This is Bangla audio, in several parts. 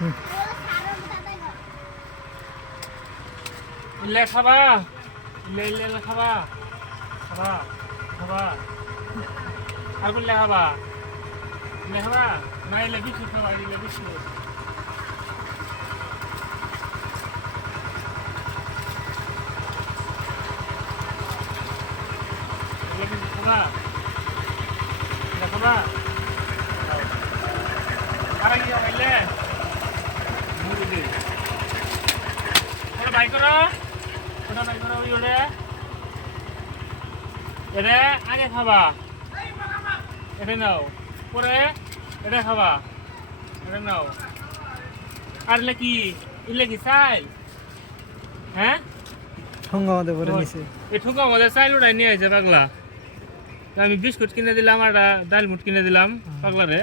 ইলে খাবা ইলে ইলে ইলে খাবা খাবা খাবা আর কোন খাবা ইলে খাবা না ইলে বিস্কুট খাবা ইলে বিস্কুট ইলে বিস্কুট খাবা ইলে খাবা আর কি ইলে মুরগি ওটা বাই করো ওই ওরে এটা আগে খাবা এটা নাও পরে এটা খাবা এটা নাও আর ইলে কি চাইল হ্যাঁ ঠোঙ্গা মধ্যে ভরে নিছে এই ঠোঙ্গা মধ্যে চাইল ওটাই নিয়ে আসে পাগলা তো আমি বিস্কুট কিনে দিলাম আর ডাল মুট কিনে দিলাম পাগলারে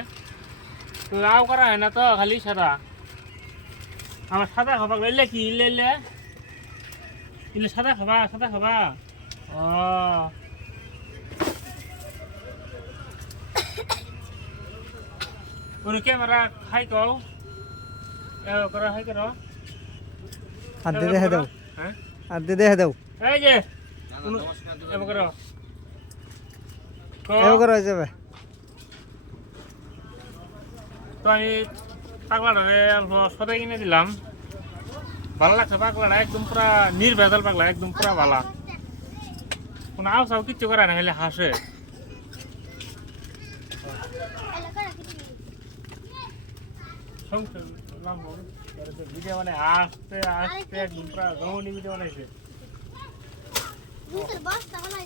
তো আও করা হয় না তো খালি সাদা আমার সাদা খাবা ইলে কি ইলে ইলে ইলে সাদা খাবা ও ওরে ক্যামেরা হাই কও এ করা হাই করো আর দে দেখে দাও হ্যাঁ আর দে দেখে দাও এই যে এ করো এও করা হয়ে যাবে তো আমি পাগলাটারে অল্প সদাই কিনে দিলাম ভালো লাগছে পাগলাটা একদম পুরা নির্ভেজাল পাগলা একদম পুরা ভালো কোনো আও সাও কিচ্ছু করে না খালি হাসে ভিডিও মানে আস্তে আস্তে একদম পুরা রমণী ভিডিও বানাইছে